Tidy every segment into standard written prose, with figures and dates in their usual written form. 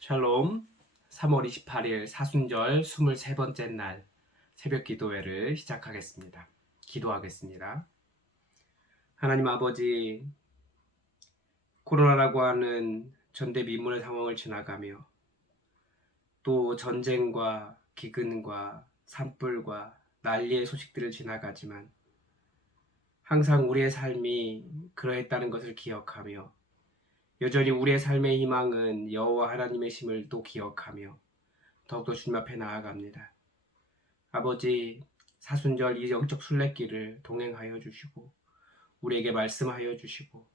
샬롬. 3월 28일 사순절 23번째 날 새벽 기도회를 시작하겠습니다. 기도하겠습니다. 하나님 아버지, 코로나라고 하는 전대미문의 상황을 지나가며 또 전쟁과 기근과 산불과 난리의 소식들을 지나가지만 항상 우리의 삶이 그러했다는 것을 기억하며 여전히 우리의 삶의 희망은 여호와 하나님의 심을 또 기억하며 더욱더 주님 앞에 나아갑니다. 아버지, 사순절 이 영적 순례길을 동행하여 주시고 우리에게 말씀하여 주시고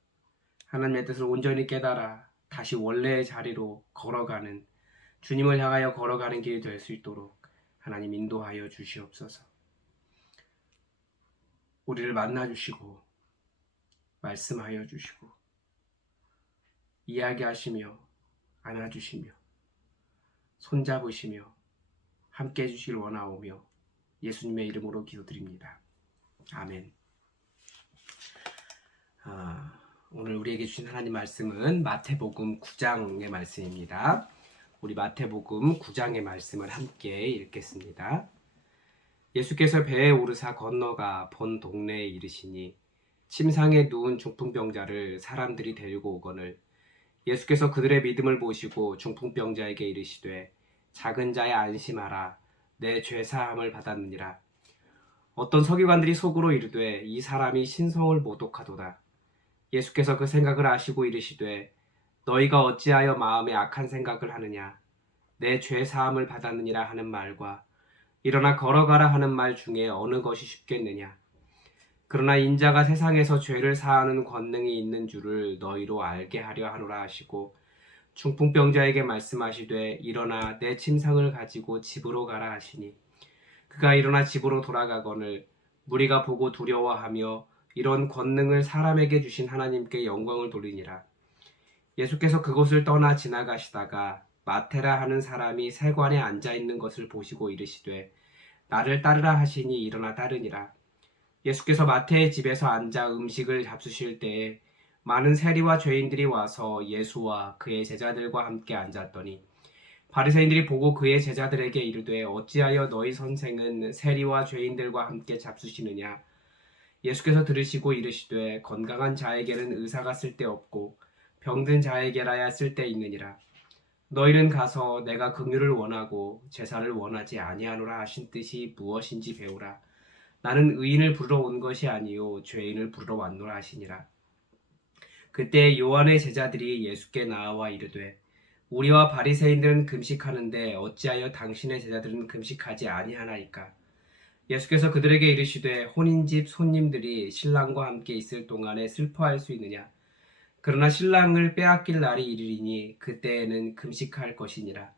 하나님의 뜻을 온전히 깨달아 다시 원래의 자리로 걸어가는, 주님을 향하여 걸어가는 길이 될 수 있도록 하나님 인도하여 주시옵소서. 우리를 만나 주시고 말씀하여 주시고 이야기하시며 안아주시며 손잡으시며 함께 해주시길 원하오며 예수님의 이름으로 기도드립니다. 아멘. 오늘 우리에게 주신 하나님 말씀은 마태복음 9장의 말씀입니다. 우리 마태복음 9장의 말씀을 함께 읽겠습니다. 예수께서 배에 오르사 건너가 본 동네에 이르시니 침상에 누운 중풍병자를 사람들이 데리고 오거늘 예수께서 그들의 믿음을 보시고 중풍병자에게 이르시되 작은 자야 안심하라, 내 죄 사함을 받았느니라. 어떤 서기관들이 속으로 이르되 이 사람이 신성을 모독하도다. 예수께서 그 생각을 아시고 이르시되 너희가 어찌하여 마음에 악한 생각을 하느냐. 내 죄 사함을 받았느니라 하는 말과 일어나 걸어가라 하는 말 중에 어느 것이 쉽겠느냐. 그러나 인자가 세상에서 죄를 사하는 권능이 있는 줄을 너희로 알게 하려 하노라 하시고 중풍병자에게 말씀하시되 일어나 내 침상을 가지고 집으로 가라 하시니 그가 일어나 집으로 돌아가거늘 무리가 보고 두려워하며 이런 권능을 사람에게 주신 하나님께 영광을 돌리니라. 예수께서 그곳을 떠나 지나가시다가 마테라 하는 사람이 세관에 앉아있는 것을 보시고 이르시되 나를 따르라 하시니 일어나 따르니라. 예수께서 마태의 집에서 앉아 음식을 잡수실 때에 많은 세리와 죄인들이 와서 예수와 그의 제자들과 함께 앉았더니 바리새인들이 보고 그의 제자들에게 이르되 어찌하여 너희 선생은 세리와 죄인들과 함께 잡수시느냐. 예수께서 들으시고 이르시되 건강한 자에게는 의사가 쓸데없고 병든 자에게라야 쓸데있느니라. 너희는 가서 내가 긍휼을 원하고 제사를 원하지 아니하노라 하신 뜻이 무엇인지 배우라. 나는 의인을 부르러 온 것이 아니요 죄인을 부르러 왔노라 하시니라. 그때 요한의 제자들이 예수께 나와 이르되 우리와 바리새인들은 금식하는데 어찌하여 당신의 제자들은 금식하지 아니하나이까. 예수께서 그들에게 이르시되 혼인집 손님들이 신랑과 함께 있을 동안에 슬퍼할 수 있느냐. 그러나 신랑을 빼앗길 날이 이르리니 그때에는 금식할 것이니라.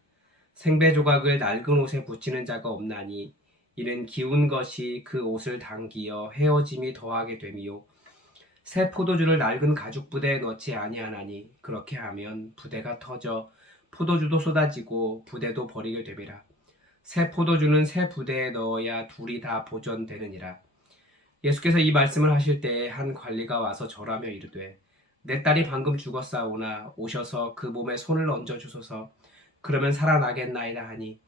생배 조각을 낡은 옷에 붙이는 자가 없나니 이는 기운 것이 그 옷을 당기어 헤어짐이 더하게 됨이요 새 포도주를 낡은 가죽 부대에 넣지 아니하나니 그렇게 하면 부대가 터져 포도주도 쏟아지고 부대도 버리게 됨이라. 새 포도주는 새 부대에 넣어야 둘이 다 보존되느니라. 예수께서 이 말씀을 하실 때에 한 관리가 와서 절하며 이르되 내 딸이 방금 죽었사오나 오셔서 그 몸에 손을 얹어 주소서. 그러면 살아나겠나이다 하니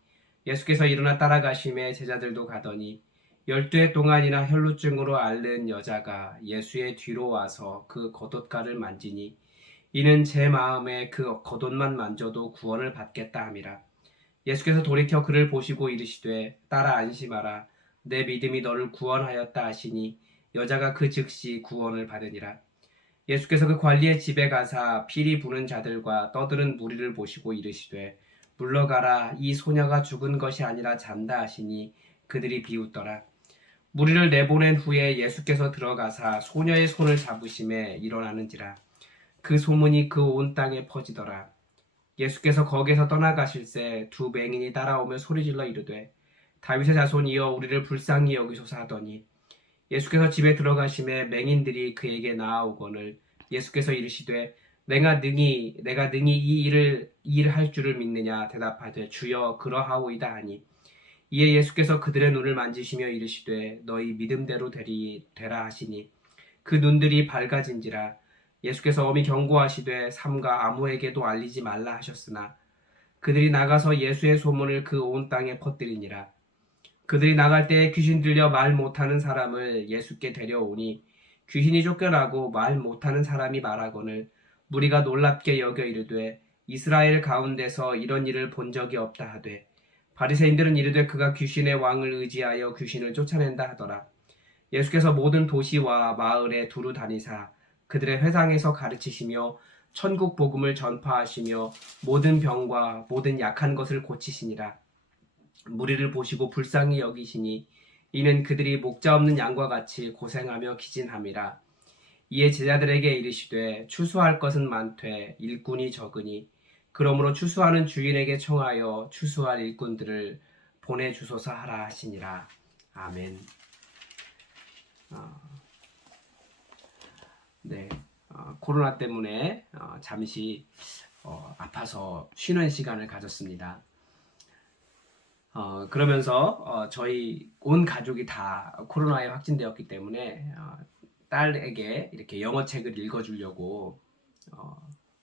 예수께서 일어나 따라가심에 제자들도 가더니 12해 동안이나 혈루증으로 앓는 여자가 예수의 뒤로 와서 그 겉옷가를 만지니 이는 제 마음에 그 겉옷만 만져도 구원을 받겠다 함이라. 예수께서 돌이켜 그를 보시고 이르시되 딸아 안심하라, 내 믿음이 너를 구원하였다 하시니 여자가 그 즉시 구원을 받으니라. 예수께서 그 관리의 집에 가사 피리 부는 자들과 떠드는 무리를 보시고 이르시되 물러가라, 이 소녀가 죽은 것이 아니라 잔다 하시니 그들이 비웃더라. 무리를 내보낸 후에 예수께서 들어가사 소녀의 손을 잡으심에 일어나는지라. 그 소문이 그 온 땅에 퍼지더라. 예수께서 거기에서 떠나가실새 두 맹인이 따라오며 소리질러 이르되 다윗의 자손이여 우리를 불쌍히 여기소서 하더니 예수께서 집에 들어가심에 맹인들이 그에게 나아오거늘 예수께서 이르시되 내가 능히 이 일을 할 줄을 믿느냐. 대답하되 주여 그러하오이다 하니 이에 예수께서 그들의 눈을 만지시며 이르시되 너희 믿음대로 되라 하시니 그 눈들이 밝아진지라. 예수께서 엄히 경고하시되 삼가 아무에게도 알리지 말라 하셨으나 그들이 나가서 예수의 소문을 그 온 땅에 퍼뜨리니라. 그들이 나갈 때에 귀신 들려 말 못하는 사람을 예수께 데려오니 귀신이 쫓겨나고 말 못하는 사람이 말하거늘 무리가 놀랍게 여겨 이르되 이스라엘 가운데서 이런 일을 본 적이 없다 하되 바리새인들은 이르되 그가 귀신의 왕을 의지하여 귀신을 쫓아낸다 하더라. 예수께서 모든 도시와 마을에 두루 다니사 그들의 회당에서 가르치시며 천국 복음을 전파하시며 모든 병과 모든 약한 것을 고치시니라. 무리를 보시고 불쌍히 여기시니 이는 그들이 목자 없는 양과 같이 고생하며 기진함이라. 이에 제자들에게 이르시되 추수할 것은 많되 일꾼이 적으니 그러므로 추수하는 주인에게 청하여 추수할 일꾼들을 보내주소서 하라 하시니라. 아멘. 네, 코로나 때문에 잠시 아파서 쉬는 시간을 가졌습니다. 그러면서 저희 온 가족이 다 코로나에 확진되었기 때문에 딸에게 이렇게 영어책을 읽어주려고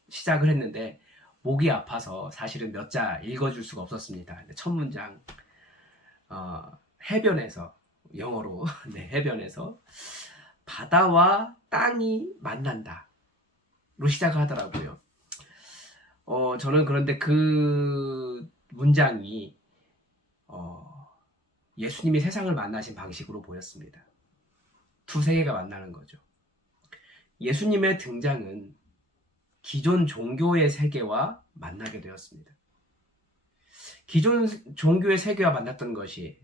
시작을 했는데 목이 아파서 사실은 몇 자 읽어줄 수가 없었습니다. 첫 문장 해변에서 영어로 네, 해변에서 바다와 땅이 만난다로 시작하더라고요. 저는 그런데 그 문장이 예수님이 세상을 만나신 방식으로 보였습니다. 두 세계가 만나는 거죠. 예수님의 등장은 기존 종교의 세계와 만나게 되었습니다. 기존 종교의 세계와 만났던 것이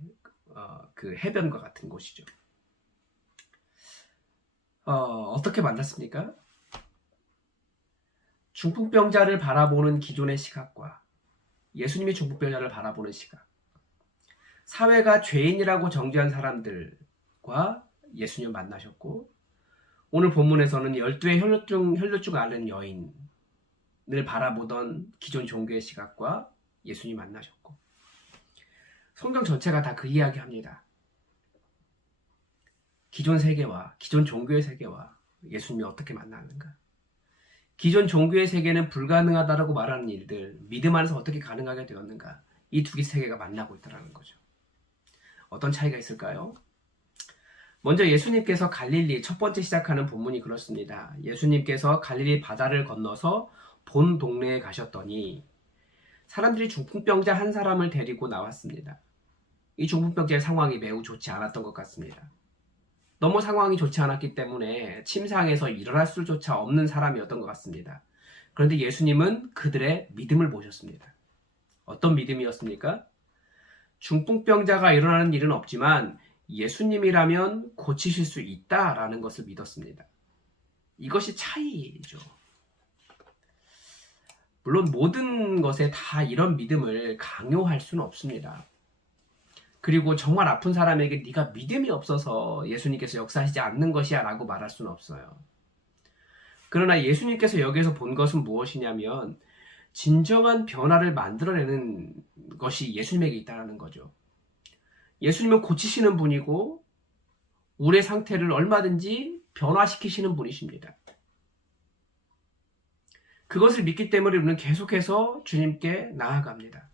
그 해변과 같은 곳이죠. 어떻게 만났습니까? 중풍병자를 바라보는 기존의 시각과 예수님이 중풍병자를 바라보는 시각, 사회가 죄인이라고 정죄한 사람들과 예수님 만나셨고, 오늘 본문에서는 12의 혈루증 앓는 여인을 바라보던 기존 종교의 시각과 예수님 만나셨고, 성경 전체가 다 그 이야기합니다. 기존 세계와 기존 종교의 세계와 예수님이 어떻게 만나는가? 기존 종교의 세계는 불가능하다라고 말하는 일들, 믿음 안에서 어떻게 가능하게 되었는가? 이 두 개 세계가 만나고 있다는 거죠. 어떤 차이가 있을까요? 먼저 예수님께서 갈릴리 첫 번째 시작하는 본문이 그렇습니다. 예수님께서 갈릴리 바다를 건너서 본 동네에 가셨더니 사람들이 중풍병자 한 사람을 데리고 나왔습니다. 이 중풍병자의 상황이 매우 좋지 않았던 것 같습니다. 너무 상황이 좋지 않았기 때문에 침상에서 일어날 수조차 없는 사람이었던 것 같습니다. 그런데 예수님은 그들의 믿음을 보셨습니다. 어떤 믿음이었습니까? 중풍병자가 일어나는 일은 없지만 예수님이라면 고치실 수 있다라는 것을 믿었습니다. 이것이 차이죠. 물론 모든 것에 다 이런 믿음을 강요할 수는 없습니다. 그리고 정말 아픈 사람에게 네가 믿음이 없어서 예수님께서 역사하시지 않는 것이야 라고 말할 수는 없어요. 그러나 예수님께서 여기에서 본 것은 무엇이냐면 진정한 변화를 만들어내는 것이 예수님에게 있다는 거죠. 예수님은 고치시는 분이고 우리의 상태를 얼마든지 변화시키시는 분이십니다. 그것을 믿기 때문에 우리는 계속해서 주님께 나아갑니다.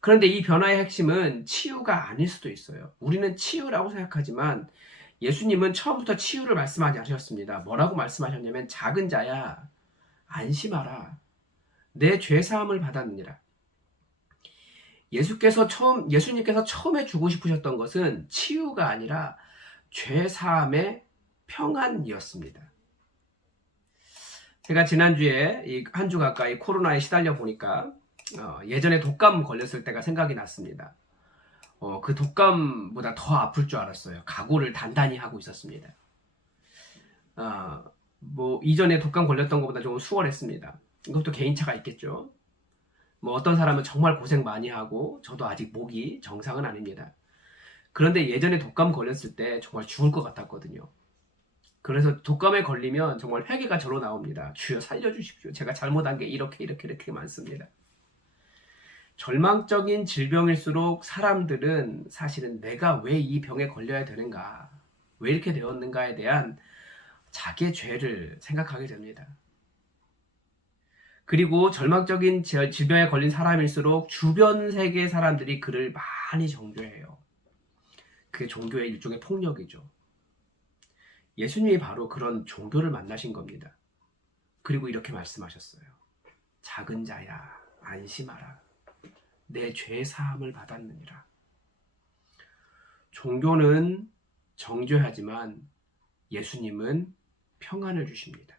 그런데 이 변화의 핵심은 치유가 아닐 수도 있어요. 우리는 치유라고 생각하지만 예수님은 처음부터 치유를 말씀하지 않으셨습니다. 뭐라고 말씀하셨냐면 작은 자야 안심하라. 내 죄사함을 받았느니라. 예수님께서 처음에 주고 싶으셨던 것은 치유가 아니라 죄사함의 평안이었습니다. 제가 지난주에 한 주 가까이 코로나에 시달려 보니까 예전에 독감 걸렸을 때가 생각이 났습니다. 그 독감보다 더 아플 줄 알았어요. 각오를 단단히 하고 있었습니다. 이전에 독감 걸렸던 것보다 조금 수월했습니다. 이것도 개인차가 있겠죠. 어떤 사람은 정말 고생 많이 하고 저도 아직 목이 정상은 아닙니다. 그런데 예전에 독감 걸렸을 때 정말 죽을 것 같았거든요. 그래서 독감에 걸리면 정말 회개가 절로 나옵니다. 주여 살려주십시오. 제가 잘못한 게 이렇게 많습니다. 절망적인 질병일수록 사람들은 사실은 내가 왜 이 병에 걸려야 되는가, 왜 이렇게 되었는가에 대한 자기의 죄를 생각하게 됩니다. 그리고 절망적인 질병에 걸린 사람일수록 주변 세계 사람들이 그를 많이 정죄해요. 그게 종교의 일종의 폭력이죠. 예수님이 바로 그런 종교를 만나신 겁니다. 그리고 이렇게 말씀하셨어요. 작은 자야, 안심하라. 내 죄 사함을 받았느니라. 종교는 정죄하지만 예수님은 평안을 주십니다.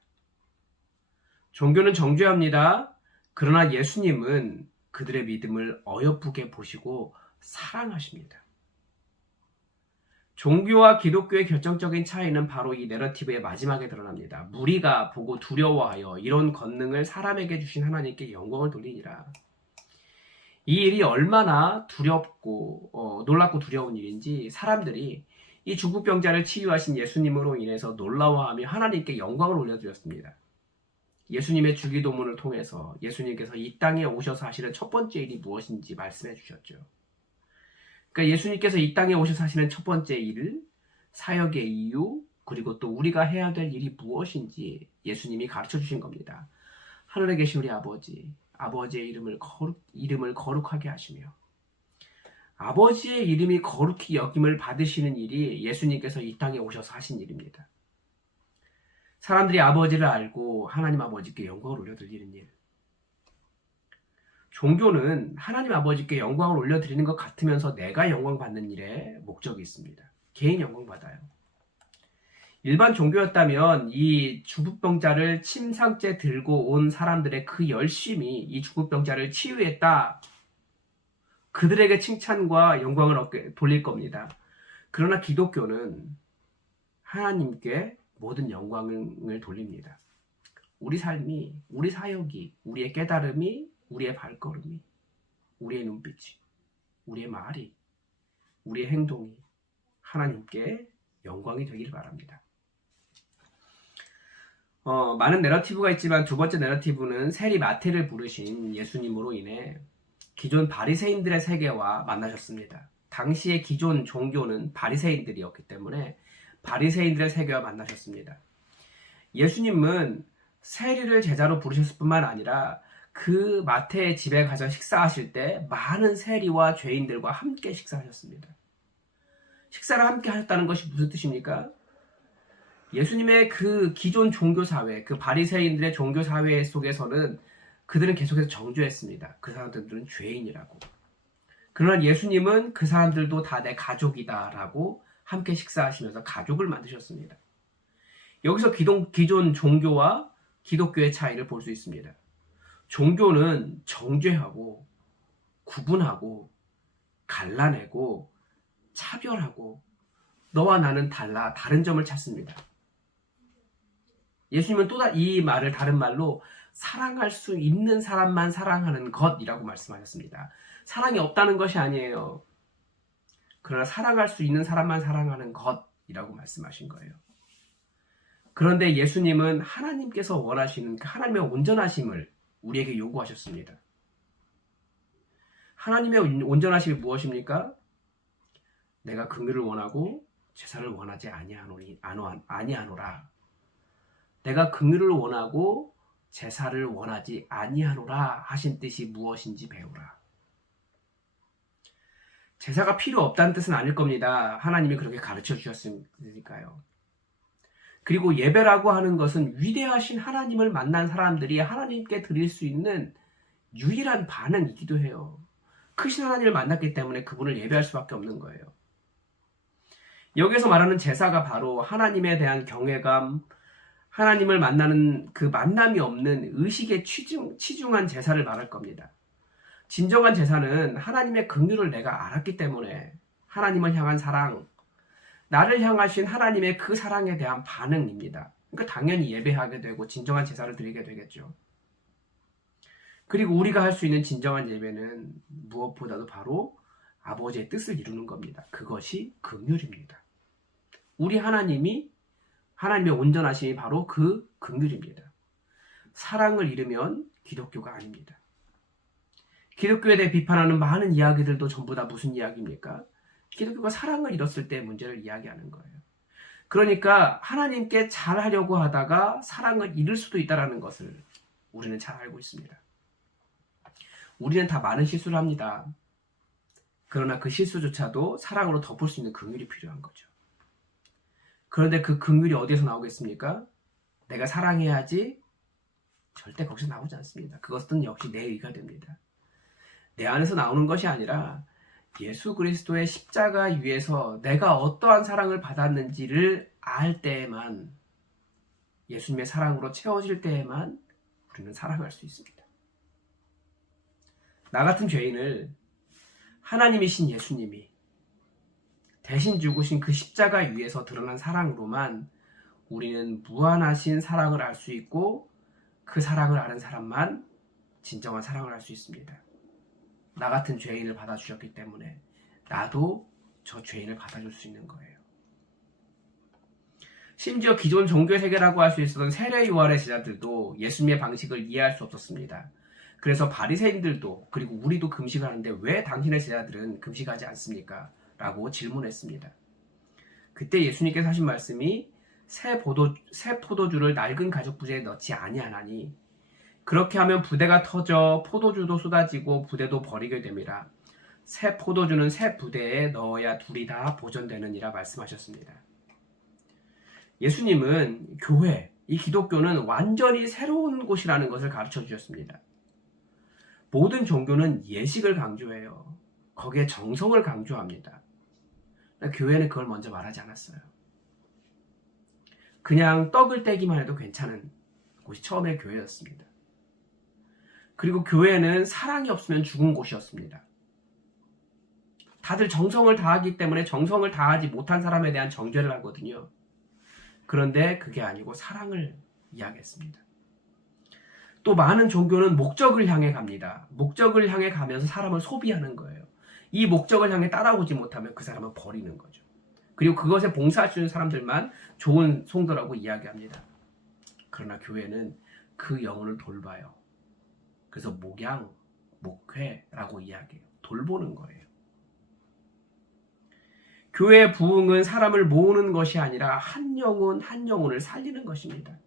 종교는 정죄합니다. 그러나 예수님은 그들의 믿음을 어여쁘게 보시고 사랑하십니다. 종교와 기독교의 결정적인 차이는 바로 이 내러티브의 마지막에 드러납니다. 무리가 보고 두려워하여 이런 권능을 사람에게 주신 하나님께 영광을 돌리니라. 이 일이 얼마나 두렵고 놀랍고 두려운 일인지 사람들이 이 중풍병자를 치유하신 예수님으로 인해서 놀라워하며 하나님께 영광을 올려드렸습니다. 예수님의 주기도문을 통해서 예수님께서 이 땅에 오셔서 하시는 첫 번째 일이 무엇인지 말씀해 주셨죠. 그러니까 예수님께서 이 땅에 오셔서 하시는 첫 번째 일, 사역의 이유, 그리고 또 우리가 해야 될 일이 무엇인지 예수님이 가르쳐 주신 겁니다. 하늘에 계신 우리 아버지, 아버지의 이름을 거룩하게 하시며 아버지의 이름이 거룩히 여김을 받으시는 일이 예수님께서 이 땅에 오셔서 하신 일입니다. 사람들이 아버지를 알고 하나님 아버지께 영광을 올려드리는 일. 종교는 하나님 아버지께 영광을 올려드리는 것 같으면서 내가 영광받는 일에 목적이 있습니다. 개인 영광받아요. 일반 종교였다면 이 중풍병자를 침상째 들고 온 사람들의 그 열심이 이 중풍병자를 치유했다. 그들에게 칭찬과 영광을 돌릴 겁니다. 그러나 기독교는 하나님께 모든 영광을 돌립니다. 우리 삶이, 우리 사역이, 우리의 깨달음이, 우리의 발걸음이, 우리의 눈빛이, 우리의 말이, 우리의 행동이 하나님께 영광이 되길 바랍니다. 많은 내러티브가 있지만 두 번째 내러티브는 세리 마태를 부르신 예수님으로 인해 기존 바리새인들의 세계와 만나셨습니다. 당시의 기존 종교는 바리새인들이었기 때문에 바리새인들의 세계와 만나셨습니다. 예수님은 세리를 제자로 부르셨을 뿐만 아니라 그 마태의 집에 가서 식사하실 때 많은 세리와 죄인들과 함께 식사하셨습니다. 식사를 함께 하셨다는 것이 무슨 뜻입니까? 예수님의 그 기존 종교사회, 그 바리새인들의 종교사회 속에서는 그들은 계속해서 정죄했습니다. 그 사람들은 죄인이라고. 그러나 예수님은 그 사람들도 다 내 가족이다라고 함께 식사하시면서 가족을 만드셨습니다. 여기서 기존 종교와 기독교의 차이를 볼 수 있습니다. 종교는 정죄하고 구분하고 갈라내고 차별하고 너와 나는 달라 다른 점을 찾습니다. 예수님은 또 이 말을 다른 말로 사랑할 수 있는 사람만 사랑하는 것이라고 말씀하셨습니다. 사랑이 없다는 것이 아니에요. 그러나 사랑할 수 있는 사람만 사랑하는 것이라고 말씀하신 거예요. 그런데 예수님은 하나님께서 원하시는 그 하나님의 온전하심을 우리에게 요구하셨습니다. 하나님의 온전하심이 무엇입니까? 내가 긍휼을 원하고 제사를 원하지 아니하노라. 내가 긍휼을 원하고 제사를 원하지 아니하노라 하신 뜻이 무엇인지 배우라. 제사가 필요 없다는 뜻은 아닐 겁니다. 하나님이 그렇게 가르쳐 주셨으니까요. 그리고 예배라고 하는 것은 위대하신 하나님을 만난 사람들이 하나님께 드릴 수 있는 유일한 반응이기도 해요. 크신 하나님을 만났기 때문에 그분을 예배할 수밖에 없는 거예요. 여기서 말하는 제사가 바로 하나님에 대한 경외감, 하나님을 만나는 그 만남이 없는 의식에 치중한 제사를 말할 겁니다. 진정한 제사는 하나님의 긍휼을 내가 알았기 때문에 하나님을 향한 사랑, 나를 향하신 하나님의 그 사랑에 대한 반응입니다. 그러니까 당연히 예배하게 되고 진정한 제사를 드리게 되겠죠. 그리고 우리가 할 수 있는 진정한 예배는 무엇보다도 바로 아버지의 뜻을 이루는 겁니다. 그것이 긍휼입니다. 우리 하나님의 온전하심이 바로 그 긍휼입니다. 사랑을 잃으면 기독교가 아닙니다. 기독교에 대해 비판하는 많은 이야기들도 전부 다 무슨 이야기입니까? 기독교가 사랑을 잃었을 때 문제를 이야기하는 거예요. 그러니까 하나님께 잘하려고 하다가 사랑을 잃을 수도 있다는 것을 우리는 잘 알고 있습니다. 우리는 다 많은 실수를 합니다. 그러나 그 실수조차도 사랑으로 덮을 수 있는 긍휼이 필요한 거죠. 그런데 그 긍휼이 어디에서 나오겠습니까? 내가 사랑해야지. 절대 거기서 나오지 않습니다. 그것은 역시 내 의가 됩니다. 내 안에서 나오는 것이 아니라 예수 그리스도의 십자가 위에서 내가 어떠한 사랑을 받았는지를 알 때에만, 예수님의 사랑으로 채워질 때에만 우리는 사랑할 수 있습니다. 나 같은 죄인을 하나님이신 예수님이 대신 죽으신 그 십자가 위에서 드러난 사랑으로만 우리는 무한하신 사랑을 알 수 있고, 그 사랑을 아는 사람만 진정한 사랑을 할 수 있습니다. 나 같은 죄인을 받아주셨기 때문에 나도 저 죄인을 받아줄 수 있는 거예요. 심지어 기존 종교 세계라고 할 수 있었던 세례 요한의 제자들도 예수님의 방식을 이해할 수 없었습니다. 그래서 바리새인들도, 그리고 우리도 금식을 하는데 왜 당신의 제자들은 금식하지 않습니까? 라고 질문했습니다. 그때 예수님께서 하신 말씀이 새 포도주를 낡은 가죽 부대에 넣지 아니하나니 그렇게 하면 부대가 터져 포도주도 쏟아지고 부대도 버리게 됨이라. 새 포도주는 새 부대에 넣어야 둘이 다 보존되느니라 말씀하셨습니다. 예수님은 교회, 이 기독교는 완전히 새로운 곳이라는 것을 가르쳐 주셨습니다. 모든 종교는 예식을 강조해요. 거기에 정성을 강조합니다. 교회는 그걸 먼저 말하지 않았어요. 그냥 떡을 떼기만 해도 괜찮은 곳이 처음에 교회였습니다. 그리고 교회는 사랑이 없으면 죽은 곳이었습니다. 다들 정성을 다하기 때문에 정성을 다하지 못한 사람에 대한 정죄를 하거든요. 그런데 그게 아니고 사랑을 이야기했습니다. 또 많은 종교는 목적을 향해 갑니다. 목적을 향해 가면서 사람을 소비하는 거예요. 이 목적을 향해 따라오지 못하면 그 사람은 버리는 거죠. 그리고 그것에 봉사할 수 있는 사람들만 좋은 성도라고 이야기합니다. 그러나 교회는 그 영혼을 돌봐요. 그래서 목양, 목회라고 이야기해요. 돌보는 거예요. 교회의 부흥은 사람을 모으는 것이 아니라 한 영혼 한 영혼을 살리는 것입니다.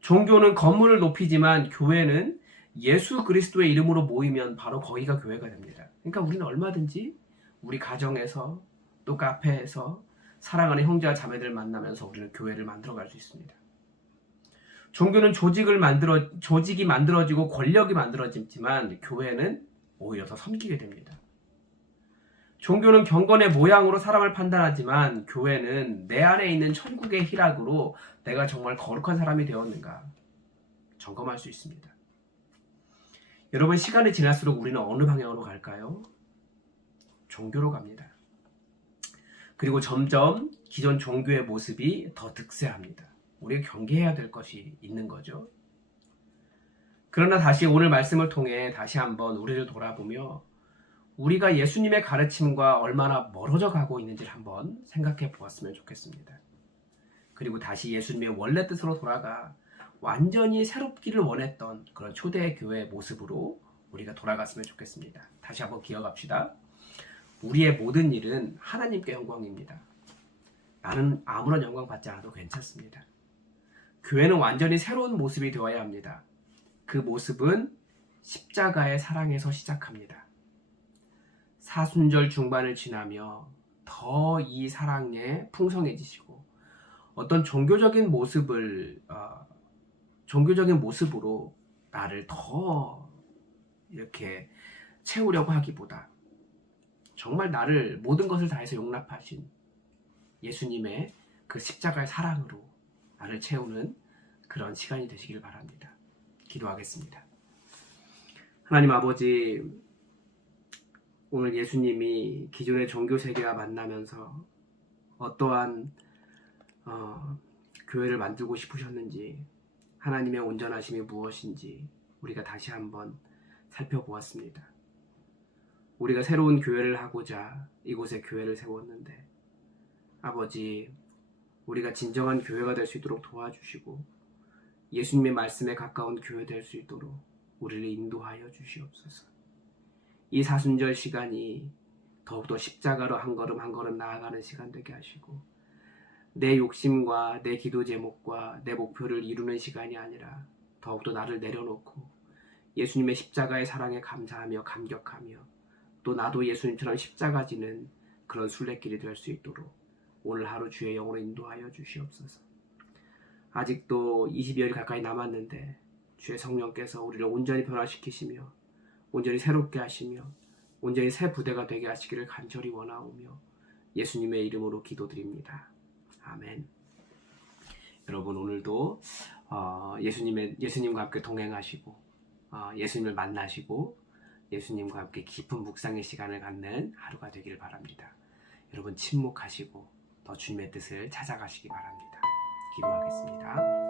종교는 건물을 높이지만 교회는 예수 그리스도의 이름으로 모이면 바로 거기가 교회가 됩니다. 그러니까 우리는 얼마든지 우리 가정에서 또 카페에서 사랑하는 형제와 자매들을 만나면서 우리는 교회를 만들어갈 수 있습니다. 종교는 조직이 만들어지고 권력이 만들어지지만 교회는 오히려 더 섬기게 됩니다. 종교는 경건의 모양으로 사람을 판단하지만 교회는 내 안에 있는 천국의 희락으로 내가 정말 거룩한 사람이 되었는가 점검할 수 있습니다. 여러분, 시간이 지날수록 우리는 어느 방향으로 갈까요? 종교로 갑니다. 그리고 점점 기존 종교의 모습이 더 득세합니다. 우리가 경계해야 될 것이 있는 거죠. 그러나 다시 오늘 말씀을 통해 다시 한번 우리를 돌아보며 우리가 예수님의 가르침과 얼마나 멀어져 가고 있는지를 한번 생각해 보았으면 좋겠습니다. 그리고 다시 예수님의 원래 뜻으로 돌아가 완전히 새롭기를 원했던 그런 초대 교회의 모습으로 우리가 돌아갔으면 좋겠습니다. 다시 한번 기억합시다. 우리의 모든 일은 하나님께 영광입니다. 나는 아무런 영광 받지 않아도 괜찮습니다. 교회는 완전히 새로운 모습이 되어야 합니다. 그 모습은 십자가의 사랑에서 시작합니다. 사순절 중반을 지나며 더 이 사랑에 풍성해지시고 어떤 종교적인 모습으로 나를 더 이렇게 채우려고 하기보다 정말 나를 모든 것을 다해서 용납하신 예수님의 그 십자가의 사랑으로 나를 채우는 그런 시간이 되시길 바랍니다. 기도하겠습니다. 하나님 아버지, 오늘 예수님이 기존의 종교 세계와 만나면서 어떠한 교회를 만들고 싶으셨는지, 하나님의 온전하심이 무엇인지 우리가 다시 한번 살펴보았습니다. 우리가 새로운 교회를 하고자 이곳에 교회를 세웠는데 아버지, 우리가 진정한 교회가 될 수 있도록 도와주시고 예수님의 말씀에 가까운 교회 될 수 있도록 우리를 인도하여 주시옵소서. 이 사순절 시간이 더욱더 십자가로 한 걸음 한 걸음 나아가는 시간 되게 하시고 내 욕심과 내 기도 제목과 내 목표를 이루는 시간이 아니라 더욱더 나를 내려놓고 예수님의 십자가의 사랑에 감사하며 감격하며 또 나도 예수님처럼 십자가 지는 그런 순례길이 될 수 있도록 오늘 하루 주의 영으로 인도하여 주시옵소서. 아직도 20여일 가까이 남았는데 주의 성령께서 우리를 온전히 변화시키시며 온전히 새롭게 하시며 온전히 새 부대가 되게 하시기를 간절히 원하오며 예수님의 이름으로 기도드립니다. 아멘. 여러분 오늘도 예수님과 함께 동행하시고 예수님을 만나시고 예수님과 함께 깊은 묵상의 시간을 갖는 하루가 되기를 바랍니다. 여러분 침묵하시고 더 주님의 뜻을 찾아가시기 바랍니다. 기도하겠습니다.